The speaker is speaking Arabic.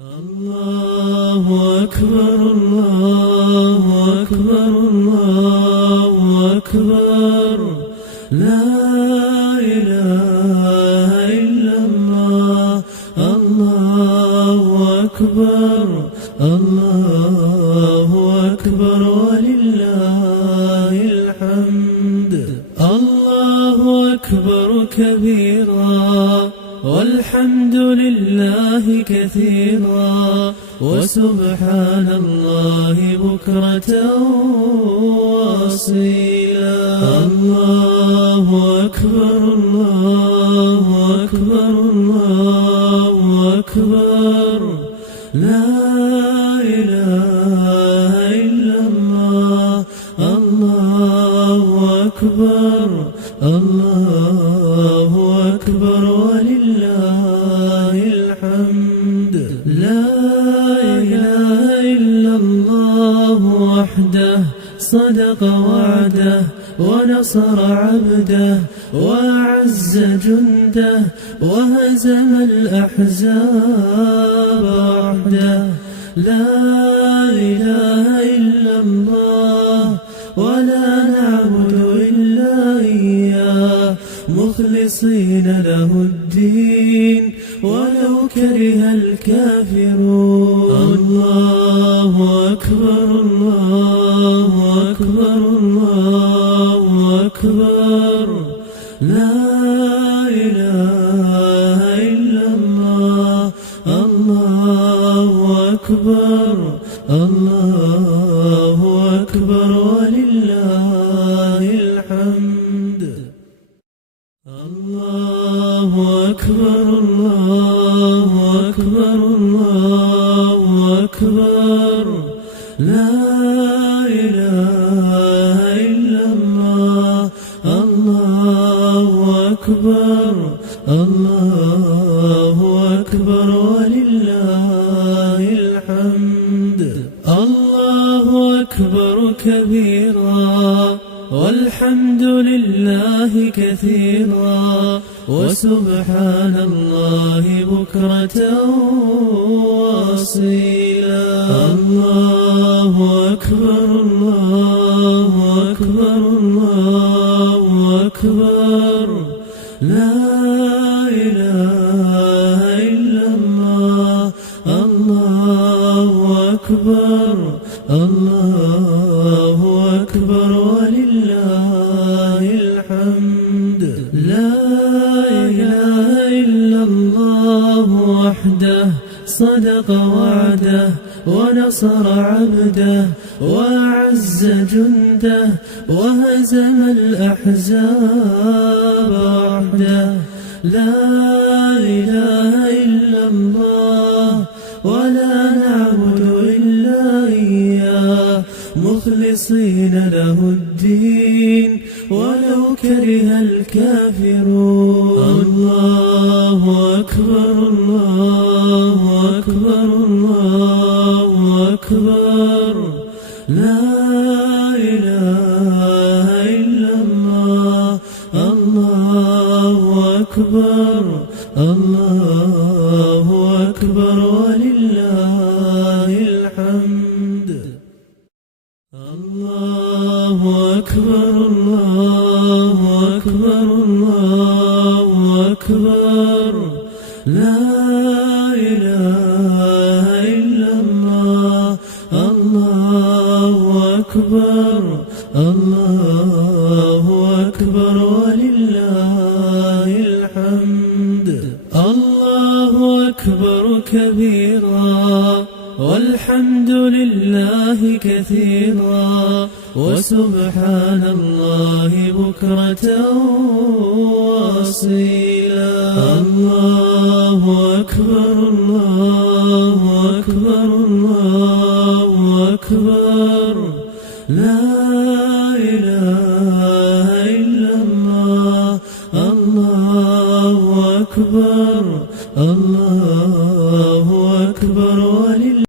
الله أكبر الله أكبر الله أكبر لا إله إلا الله الله أكبر الله أكبر ولله الحمد الله أكبر كبيرا والحمد لله كثيرا وسبحان الله بكرة وأصيلا الله أكبر الله أكبر الله أكبر لا إله إلا الله الله أكبر الله أكبر ولله الحمد لا إله إلا الله وحده صدق وعده ونصر عبده وأعز جنده وهزم الأحزاب وحده لا إله إلا الله ولا نعبد إلا إياه مخلصين له الدين ولو كره الكافرون الله أكبر الله أكبر الله أكبر لا إله إلا الله الله أكبر الله أكبر ولله الحمد الله أكبر الله أكبر الله أكبر لا إله إلا الله الله أكبر الله أكبر ولله الحمد الله أكبر كبيرا والحمد لله كثيرا وسبحان الله بكرة وأصيلا الله أكبر الله أكبر الله أكبر لا إله إلا الله الله أكبر الله أكبر ولله الحمد لا إله إلا الله وحده صدق وعده ونصر عبده وأعز جنده وهزم الأحزاب وحده لا إله إلا الله ولا نعبد إلا إياه مخلصين له الدين ولو كره الكافرون الله أكبر الله أكبر الله أكبر لا إله إلا الله الله أكبر الله أكبر ولله الحمد الله أكبر الله أكبر الله أكبر لا إله إلا الله الله أكبر الله أكبر ولله الحمد الله أكبر كبيرا والحمد لله كثيرا وسبحان الله بكرة وأصيلا الله أكبر الله أكبر الله أكبر لا إله إلا الله الله أكبر الله